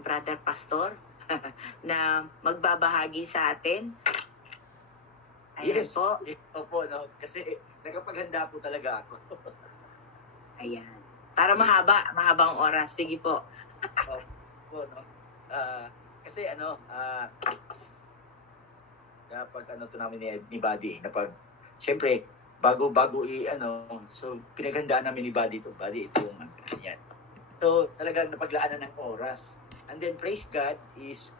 Brother Pastor na magbabahagi sa atin. Ayan Yes. po. Opo, no? Kasi nakapaghanda po talaga ako. Ayan. Para mahabang oras. Sige po. Opo, no? Kasi napag to namin ni Buddy, syempre, bago so pinaghandaan namin ni Buddy ito. Buddy, ito yung yan. So, talagang napaglaanan ng oras. And then, praise God is,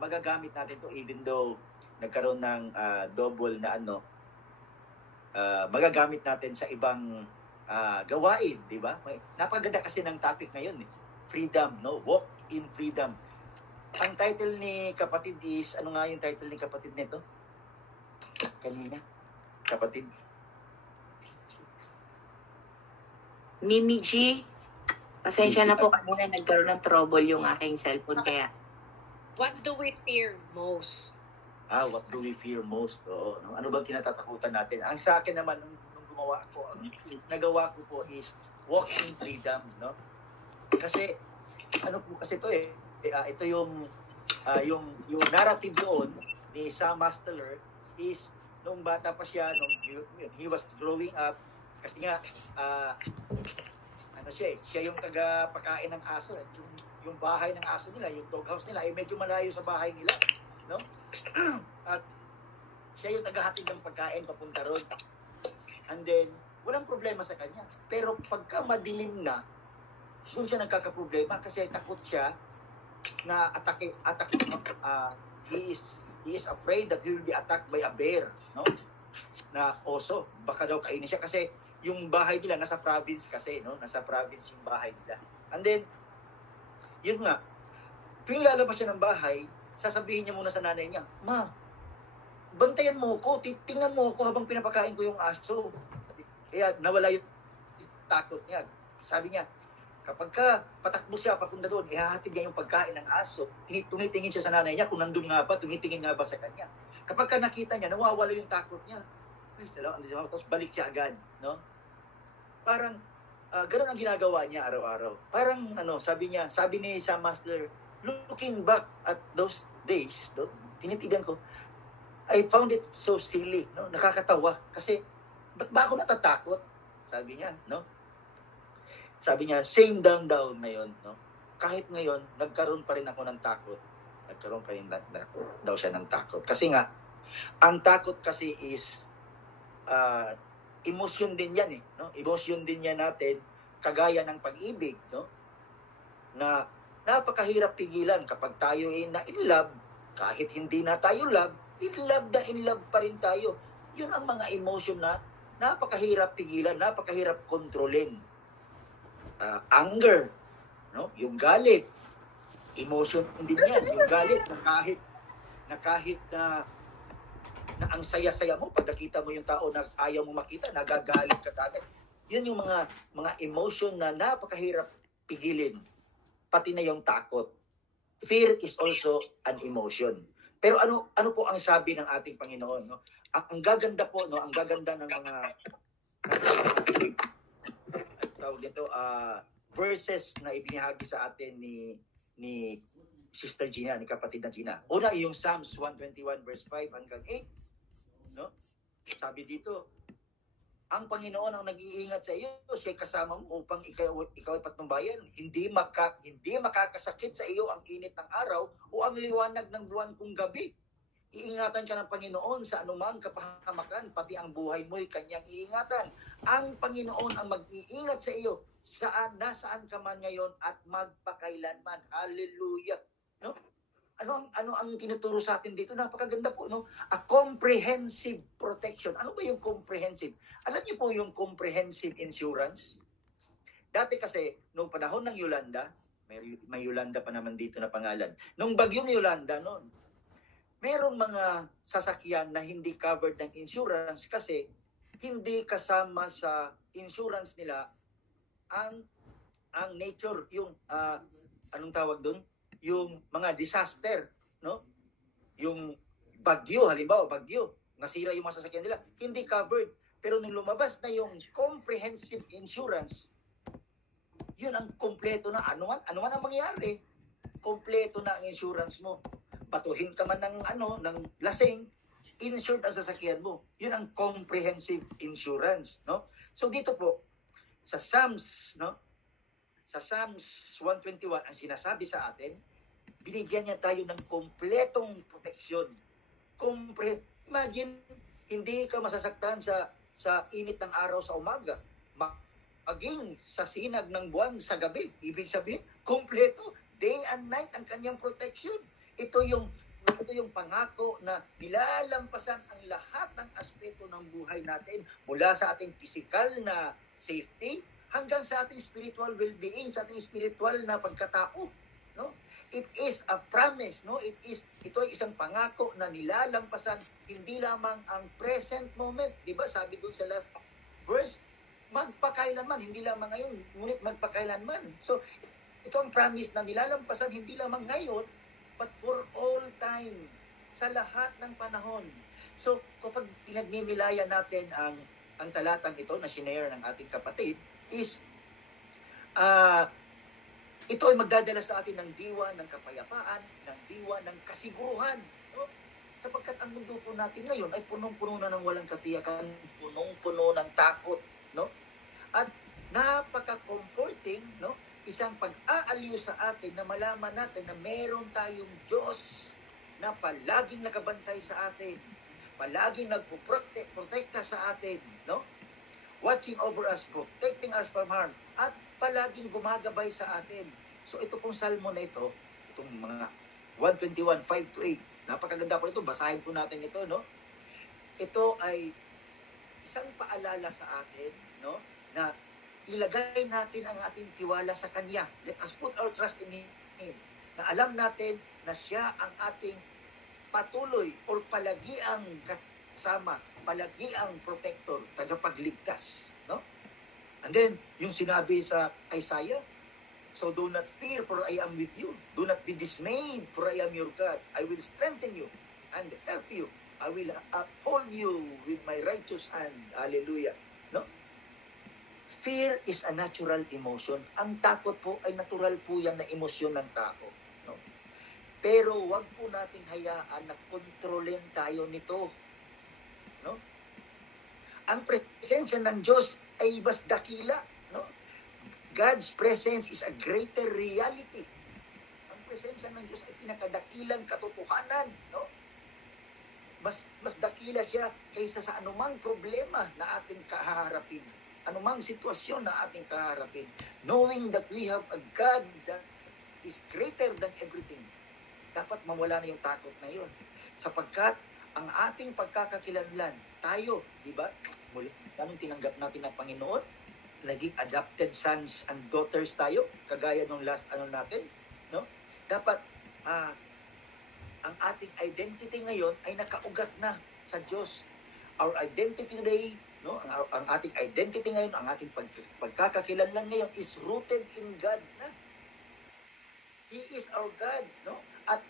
magagamit natin to even though nagkaroon ng double na magagamit natin sa ibang gawain, di ba? Napaganda kasi ng topic ngayon, freedom, no? Walk in freedom. Ang title ni kapatid is, ano nga yung title ni kapatid nito? Kanina, kapatid. Mimi G, pasensya na po kanina nagkaroon ng trouble yung aking cellphone kaya. What do we fear most? What do we fear most? Oo, no? Ano bang kinatatakutan natin? Ang sa akin naman, nung gumawa ako, ang nagawa ko po is walk in freedom, no? Kasi, kasi ito ito yung narrative doon ni Sam Masteller is, nung bata pa siya, nung he was growing up, kasi nga, siya yung taga-pakain ng aso. Yung bahay ng aso nila, yung doghouse nila, ay medyo malayo sa bahay nila, no? At siya yung tagahatid ng pagkain papunta ron. And then, walang problema sa kanya. Pero pagka madilim na, doon siya nagkakaproblema kasi takot siya na he is afraid that he will be attacked by a bear, no? Na oso. Baka daw kainin siya kasi yung bahay nila nasa province kasi, no? Nasa province yung bahay nila. And then, yun nga, tuwing lalabas siya ng bahay, sasabihin niya muna sa nanay niya, "Ma, bantayan mo ko, tingnan mo ko habang pinapakain ko yung aso." Kaya nawala yung takot niya. Sabi niya, kapag patakbo siya papunta doon, ihahatid niya yung pagkain ng aso, tumitingin siya sa nanay niya, kung nandun nga ba, tumitingin nga ba sa kanya. Kapag nakita niya, nawawala yung takot niya. Ay, salamat. Tapos balik siya agad, no? Parang, ganun ang ginagawa niya araw-araw. Parang, sabi ni Sam Master, looking back at those days, no, tinitigan ko, I found it so silly, no? Nakakatawa. Kasi, ba't ba ako natatakot? Sabi niya, no? Sabi niya, same down ngayon, no? Kahit ngayon, nagkaroon pa rin ako ng takot. Nagkaroon pa rin daw siya ng takot. Kasi nga, ang takot kasi is, emotion din yan, no? Emotion din yan natin, kagaya ng pag-ibig, no? Na napakahirap pigilan kapag tayo ay na-inlove, kahit hindi na tayo love, in love pa rin tayo. Yun ang mga emotion na napakahirap pigilan, napakahirap kontrolin. Anger, no? Yung galit, emotion din yan. Yung galit na kahit na ang saya-saya mo pag nakita mo yung tao na ayaw mo makita, nagagalit ka kagad. Yun yung mga emotion na napakahirap pigilin. Pati na yung takot. Fear is also an emotion. Pero ano po ang sabi ng ating Panginoon, no? Ang gaganda po, no, ang gaganda ng mga verses na ibinahagi sa atin ni Sister Gina, ni kapatid na Gina. Una, yung Psalms 121 verse 5 hanggang 8, no? Sabi dito, ang Panginoon ang nag-iingat sa iyo, siya kasama mo upang ikaw ay patnubayan. Hindi makakasakit sa iyo ang init ng araw o ang liwanag ng buwan kung gabi. Iingatan ka ng Panginoon sa anumang kapahamakan, pati ang buhay mo'y kanyang iingatan. Ang Panginoon ang mag-iingat sa iyo, nasaan ka man ngayon at magpakailanman. Hallelujah. No? Ano ang tinuturo sa atin dito? Napakaganda po, no? A comprehensive protection. Ano ba yung comprehensive? Alam niyo po yung comprehensive insurance? Dati kasi, nung panahon ng Yolanda, may Yolanda pa naman dito na pangalan. Nung bagyong Yolanda, no, merong mga sasakyan na hindi covered ng insurance kasi hindi kasama sa insurance nila ang nature, yung anong tawag doon? Yung mga disaster, no? Yung bagyo, halimbawa bagyo, nasira yung mga sasakyan nila, hindi covered. Pero nung lumabas na yung comprehensive insurance, yun ang kompleto na ano man ang mangyari. kompleto na ang insurance mo. Batuhin ka man ng lasing, insured ang sasakyan mo. Yun ang comprehensive insurance, no? So dito po sa Psalms, no? Sa Psalms 121 ang sinasabi sa atin, binigyan niya tayo ng kompletong proteksyon. Imagine, hindi ka masasaktan sa init ng araw sa umaga. Maging sa sinag ng buwan sa gabi. Ibig sabihin, kompleto, day and night ang kanyang protection. Ito yung pangako na nilalampasan ang lahat ng aspeto ng buhay natin, mula sa ating physical na safety hanggang sa ating spiritual well-being, sa ating spiritual na pagkatao, no? It is a promise, no? Ito ay isang pangako na nilalampasan hindi lamang ang present moment, 'di ba? Sabi doon sa last verse, magpakailanman, hindi lamang ngayon, ngunit magpakailanman. So, ito ang promise na nilalampasan hindi lamang ngayon, but for all time, sa lahat ng panahon. So, kapag pinagnimilaya natin ang talatang ito na sinare ng ating kapatid, is ito ay magdadala sa atin ng diwa ng kapayapaan, ng diwa ng kasiguruhan. No? Sapagkat ang mundo po natin ngayon ay punong-puno na ng walang katiyakan, punong-puno ng takot. No? At napaka-comforting, no? Isang pag-aaliw sa atin na malaman natin na meron tayong Diyos na palaging nakabantay sa atin, palaging nagpo-protekta sa atin, no? Watching over us, protecting us from harm, at palaging gumagabay sa atin. So ito pong salmo na ito, itong mga 121, 5-8, napakaganda po ito, basahin po natin ito, no? Ito ay isang paalala sa atin, no? Na ilagay natin ang ating tiwala sa Kanya. Let us put our trust in Him. Na alam natin na Siya ang ating patuloy or palagiang kasama, palagiang protector, tagapagligtas, no? And then, yung sinabi sa Isaiah, so do not fear, for I am with you. Do not be dismayed, for I am your God. I will strengthen you and help you. I will uphold you with my righteous hand. Hallelujah. No? Fear is a natural emotion. Ang takot po ay natural po yan na emosyon ng tao. No? Pero wag po nating hayaan na kontrolin tayo nito. No? Ang presensya ng Diyos ay mas dakila. No? God's presence is a greater reality. Ang presensya ng Diyos ay pinakadakilang katotohanan. No? Mas dakila siya kaysa sa anumang problema na ating kaharapin. Anumang sitwasyon na ating kaharapin. Knowing that we have a God that is greater than everything. Dapat mawala na yung takot na yun. Sapagkat ang ating pagkakakilanlan, tayo, di ba? Muli, tanong tinanggap natin ng Panginoon, naging adopted sons and daughters tayo, kagaya nung last natin, no? Dapat, ang ating identity ngayon ay nakaugat na sa Diyos. Our identity today, no? Ang ating identity ngayon, ang ating pagkakakilanlan ngayon is rooted in God. Na? He is our God, no? At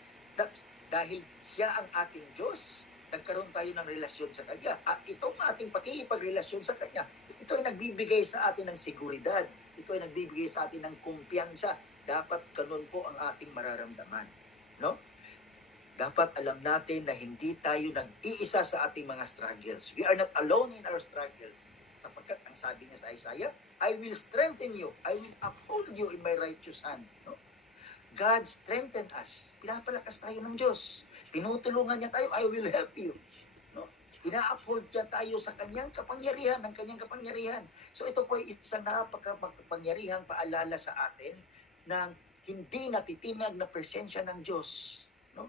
dahil siya ang ating Diyos, nagkaroon tayo ng relasyon sa Kanya. At itong ating pakikipagrelasyon sa Kanya, ito ay nagbibigay sa atin ng seguridad. Ito ay nagbibigay sa atin ng kumpiyansa. Dapat ganun po ang ating mararamdaman. No? Dapat alam natin na hindi tayo nag-iisa sa ating mga struggles. We are not alone in our struggles. Sapagkat ang sabi niya sa Isaiah, I will strengthen you. I will uphold you in my righteous hand. No? God strengthen us. Pinapalakas tayo ng Diyos. Tinutulungan niya tayo, I will help you. No? Ina-uphold niya tayo sa kanyang kapangyarihan, ng kanyang kapangyarihan. So ito po ay isang napakapangyarihang paalala sa atin ng hindi natitinag na presensya ng Diyos. No?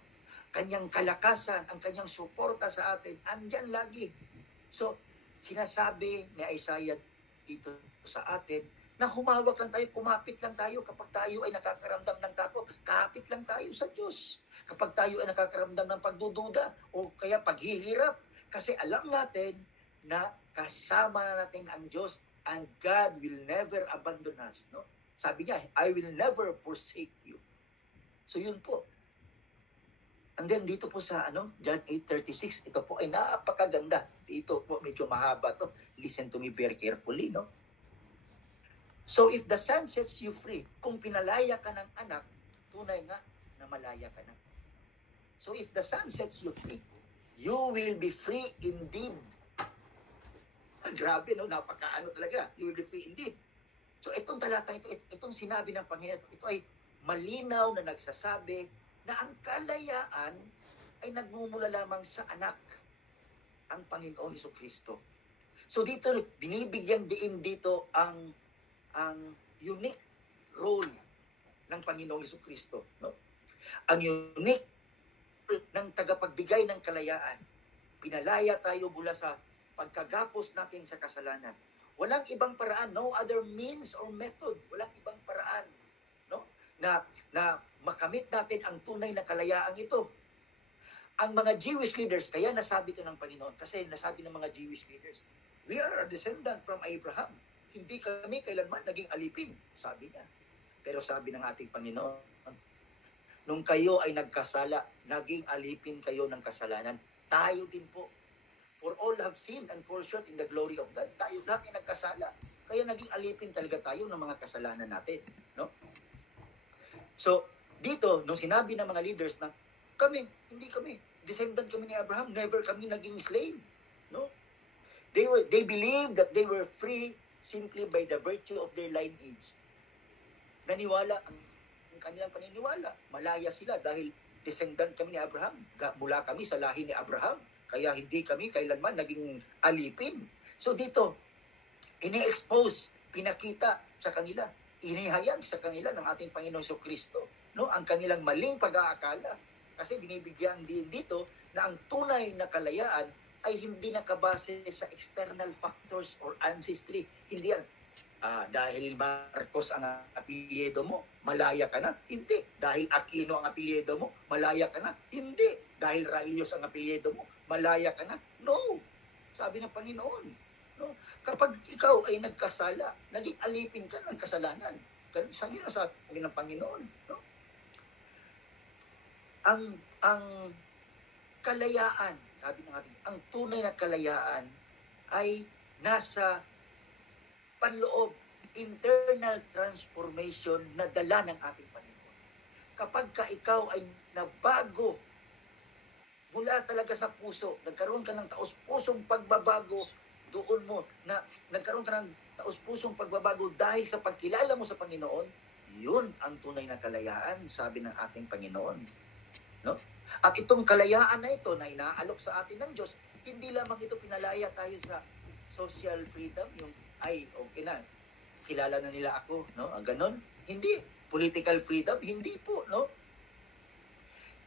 Kanyang kalakasan, ang kanyang suporta sa atin, andyan lagi. So, sinasabi ni Isaiah dito sa atin, na humawak lang tayo, kumapit lang tayo kapag tayo ay nakakaramdam ng takot. Kapit lang tayo sa Diyos. Kapag tayo ay nakakaramdam ng pagdududa o kaya paghihirap. Kasi alam natin na kasama natin ang Diyos and God will never abandon us. No? Sabi niya, I will never forsake you. So yun po. And then dito po sa John 8:36, ito po ay napakaganda. Dito po medyo mahaba to. Listen to me very carefully, no? So if the Son sets you free, kung pinalaya ka ng anak, tunay nga na malaya ka na. So if the Son sets you free, you will be free indeed. Grabe, no? Napakaano talaga. You will be free indeed. So itong talata ito, itong sinabi ng Panginoon, ito ay malinaw na nagsasabi na ang kalayaan ay nagmumula lamang sa anak, ang Panginoon Jesucristo. So dito, binibigyan diin dito ang unique role ng Panginoong Jesucristo. No? Ang unique ng tagapagbigay ng kalayaan. Pinalaya tayo mula sa pagkagapos natin sa kasalanan. Walang ibang paraan, no other means or method. Walang ibang paraan, no? Na makamit natin ang tunay na kalayaang ito. Ang mga Jewish leaders, kaya nasabi ito ng Panginoon, kasi nasabi ng mga Jewish leaders, we are a descendant from Abraham. Hindi kami kailanman naging alipin, sabi niya. Pero sabi ng ating Panginoon, nung kayo ay nagkasala, naging alipin kayo ng kasalanan. Tayo din po. For all have sinned and fall short in the glory of God. Tayo lahat ay nagkasala. Kaya naging alipin talaga tayo ng mga kasalanan natin. No? So, dito, nung sinabi ng mga leaders na, hindi kami, descendant kami ni Abraham, never kami naging slave. No? They believed that they were free simply by the virtue of their lineage. Naniwala ang kanilang paniniwala. Malaya sila dahil descendant kami ni Abraham. Mula kami sa lahi ni Abraham. Kaya hindi kami kailanman naging alipin. So dito, ini-expose, pinakita sa kanila, inihayag sa kanila ng ating Panginoong Jesucristo, no? Ang kanilang maling pag-aakala. Kasi binibigyan din dito na ang tunay na kalayaan ay hindi nakabase sa external factors or ancestry. Hindi yan. Dahil Marcos ang apelyido mo, malaya ka na? Hindi. Dahil Aquino ang apelyido mo, malaya ka na? Hindi. Dahil Ralios ang apelyido mo, malaya ka na? No. Sabi ng Panginoon. No? Kapag ikaw ay nagkasala, naging alipin ka ng kasalanan. Sabi ng Panginoon. No? Ang kalayaan, sabi ng ating, ang tunay na kalayaan ay nasa panloob, internal transformation na dala ng ating Panginoon. Kapag ka ikaw ay nabago mula talaga sa puso, nagkaroon ka ng taos-pusong pagbabago doon mo, na nagkaroon ka ng taos-pusong pagbabago dahil sa pagkilala mo sa Panginoon, yun ang tunay na kalayaan, sabi ng ating Panginoon. No? At itong kalayaan na ito na inaalok sa atin ng Diyos, hindi lamang ito pinalaya tayo sa social freedom, yung ay, okay na, kilala na nila ako, no? Ganon. Hindi. Political freedom, hindi po, no?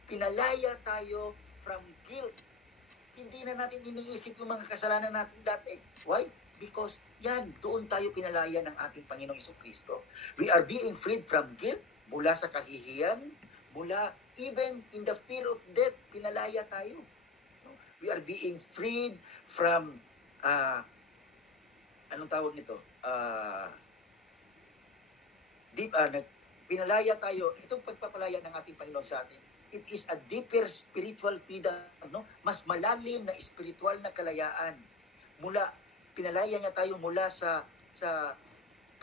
Pinalaya tayo from guilt. Hindi na natin iniisip yung mga kasalanan natin dati. Why? Because yan, doon tayo pinalaya ng ating Panginoong Jesucristo. We are being freed from guilt, mula sa kahihiyan, mula even in the fear of death, pinalaya tayo. No? We are being freed from anong tawag nito? Pinalaya tayo, itong pagpapalaya ng ating Panginoon sa atin, it is a deeper spiritual freedom, no? Mas malalim na spiritual na kalayaan. Pinalaya niya tayo mula sa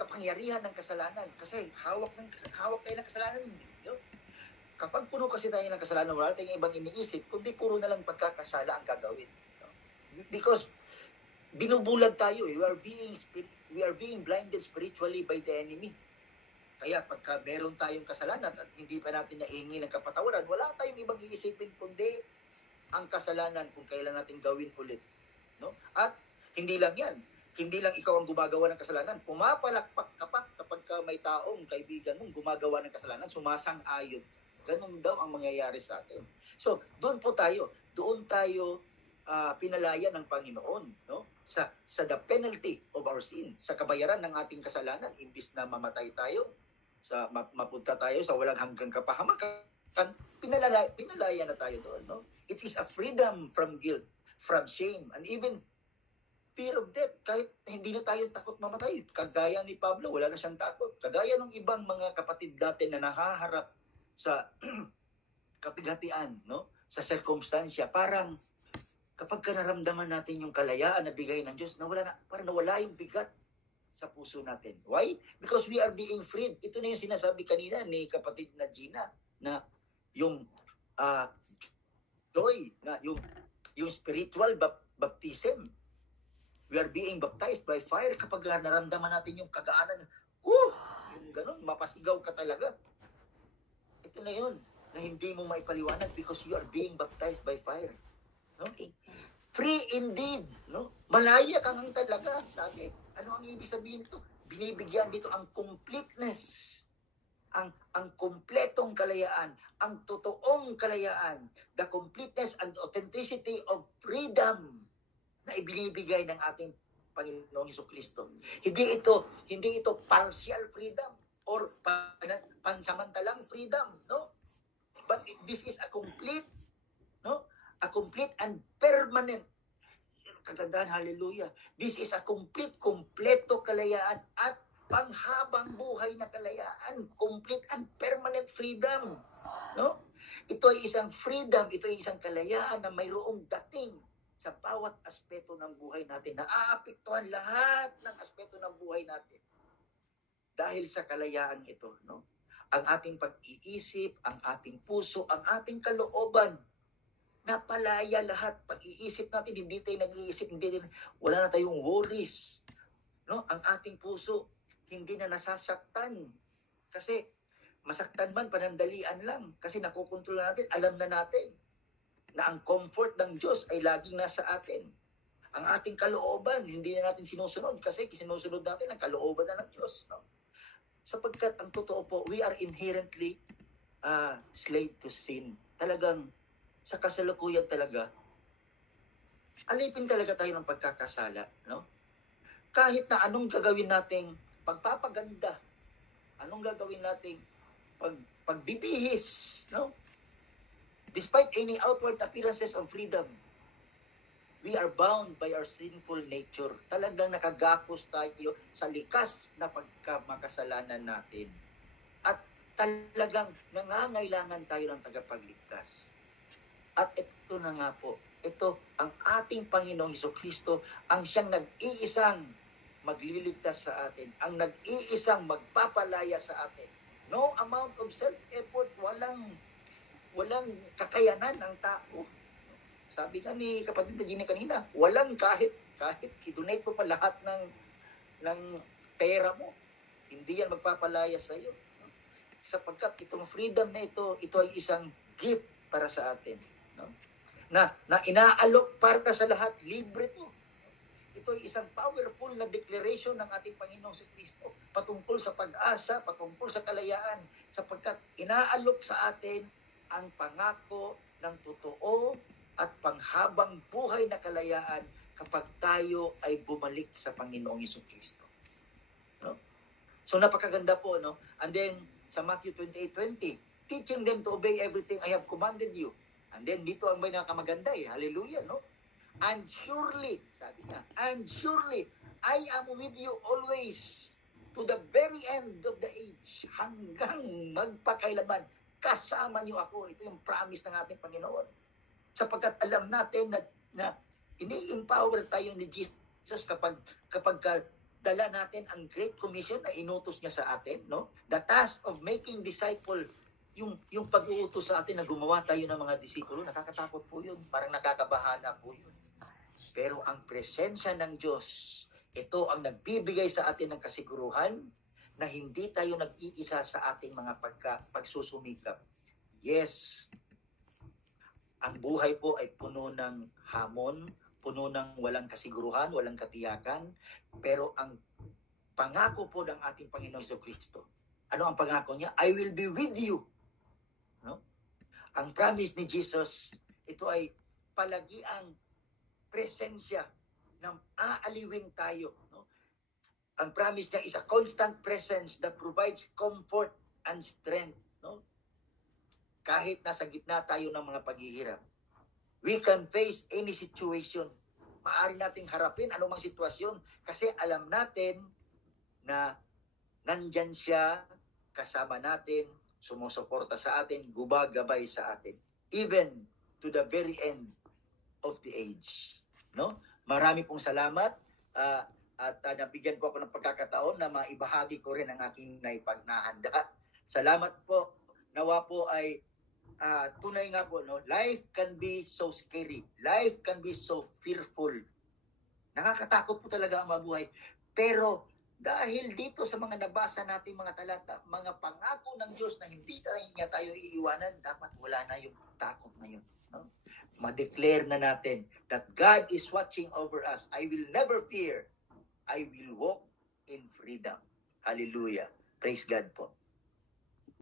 kapangyarihan ng kasalanan. Kasi hawak tayo ng kasalanan. No? Kapag puno kasi tayo ng kasalanan, wala tayong ibang iniisip, kundi puro na lang pagkakasala ang gagawin. No? Because binubulag tayo. We are being blinded spiritually by the enemy. Kaya pagka meron tayong kasalanan at hindi pa natin nahingi ng kapatawaran, wala tayong ibang iisipin kundi ang kasalanan kung kailan natin gawin ulit. No? At hindi lang yan. Hindi lang ikaw ang gumagawa ng kasalanan. Pumapalakpak ka pa kapag may taong kaibigan mong gumagawa ng kasalanan, sumasang-ayon. Ganun daw ang mangyayari sa atin. So, doon tayo pinalaya ng Panginoon, no? Sa the penalty of our sin, sa kabayaran ng ating kasalanan, imbis na mamatay tayo, mapunta tayo sa walang hanggang kapahamakan, pinalaya na tayo doon, no? It is a freedom from guilt, from shame, and even fear of death. Kahit hindi na tayo takot mamatay, kagaya ni Pablo, wala na siyang takot. Kagaya ng ibang mga kapatid dati na nahaharap sa kapighatian, no? Sa circumstansya, parang kapag naramdaman natin yung kalayaan na bigay ng Diyos, parang nawala yung bigat sa puso natin. Why? Because we are being freed. Ito na yung sinasabi kanina ni kapatid na Gina, na yung joy, na yung spiritual baptism. We are being baptized by fire kapag naramdaman natin yung kagaanan. Yung ganun, mapasigaw ka talaga. Ito na yun, na hindi mo maipaliwanag because you are being baptized by fire. No? Free indeed. No? Malaya ka nga talaga. Sabi, ano ang ibig sabihin nito? Binibigyan dito ang completeness. Ang kompletong kalayaan, ang totoong kalayaan, the completeness and authenticity of freedom na ibinibigay ng ating Panginoong Jesucristo. Hindi ito partial freedom or pansamantalang freedom, no? But this is a complete, no? A complete and permanent, kagandahan, hallelujah. This is a kompleto kalayaan at panghabang buhay na kalayaan, complete and permanent freedom, no? Ito ay isang freedom, ito ay isang kalayaan na mayroong dating sa bawat aspeto ng buhay natin, na aapektuhan lahat ng aspeto ng buhay natin. Dahil sa kalayaan ito, no? Ang ating pag-iisip, ang ating puso, ang ating kalooban, napalaya lahat. Pag-iisip natin, hindi tayo nag-iisip, wala na tayong worries. No? Ang ating puso, hindi na nasasaktan. Kasi masaktan man, panandalian lang. Kasi nakukontrol natin, alam na natin na ang comfort ng Diyos ay laging nasa atin. Ang ating kalooban, hindi na natin sinusunod kasi sinusunod natin ang kalooban na ng Diyos. No? Sapagkat ang totoo po, we are inherently slave to sin. Talagang sa kasalukuyan talaga, alipin talaga tayo ng pagkakasala. No? Kahit na anong gagawin nating pagpapaganda, anong gagawin nating pagbibihis, no? Despite any outward appearances of freedom, we are bound by our sinful nature. Talagang nakagapos tayo sa likas na pagkamakasalanan natin. At talagang nangangailangan tayo ng tagapagligtas. At ito na nga po, ito ang ating Panginoong Jesucristo, ang siyang nag-iisang magliligtas sa atin, ang nag-iisang magpapalaya sa atin. No amount of self-effort, walang kakayanan ng tao. Sabi nga ni kapatid na Gina kanina, walang kahit i-donate mo pa lahat ng pera mo, hindi yan magpapalaya sa iyo. Sapagkat itong freedom na ito ay isang gift para sa atin. No? Na inaalok para sa lahat, libre to. Ito ay isang powerful na declaration ng ating Panginoong Kristo patungkol sa pag-asa, patungkol sa kalayaan, sapagkat inaalok sa atin ang pangako ng totoo at panghabang buhay na kalayaan kapag tayo ay bumalik sa Panginoong Jesucristo. No? So napakaganda po, no? And then sa Matthew 28:20, teaching them to obey everything I have commanded you. And then dito ang may nakamaganda hallelujah, no? And surely, sabi niya, and surely I am with you always to the very end of the age, hanggang magpakailanman kasama niyo ako. Ito yung promise ng ating Panginoon. Sapagkat alam natin na ini-empower tayo ni Jesus kapag dala natin ang Great Commission na inutos niya sa atin, no? The task of making disciple, yung pag-uutos sa atin na gumawa tayo ng mga disipulo, nakakatakot po yun. Parang nakakabahala po yun. Pero ang presensya ng Diyos, ito ang nagbibigay sa atin ng kasiguruhan na hindi tayo nag-iisa sa ating mga pagsusumikap. Yes, ang buhay po ay puno ng hamon, puno ng walang kasiguruhan, walang katiyakan, pero ang pangako po ng ating Panginoong Jesucristo, ano ang pangako niya? I will be with you. No? Ang promise ni Jesus, ito ay palagi ang presensya ng aaliwin tayo. No? Ang promise niya is a constant presence that provides comfort and strength. No? Kahit nasa gitna tayo ng mga paghihirap, we can face any situation. Maaari nating harapin anumang sitwasyon kasi alam natin na nandyan siya, kasama natin, sumusuporta sa atin, gubagabay sa atin. Even to the very end of the age. No? Marami pong salamat. at nabigyan po ako ng pagkakataon na maibahagi ko rin ang aking nahanda. Salamat po. Nawa po ay tunay nga po, no? Life can be so scary. Life can be so fearful. Nakakatakot po talaga ang mabuhay. Pero dahil dito sa mga nabasa natin mga talata, mga pangako ng Diyos na hindi niya tayo iiwanan, dapat wala na yung takot na yun. No? Ma-declare na natin that God is watching over us. I will never fear. I will walk in freedom. Hallelujah. Praise God po.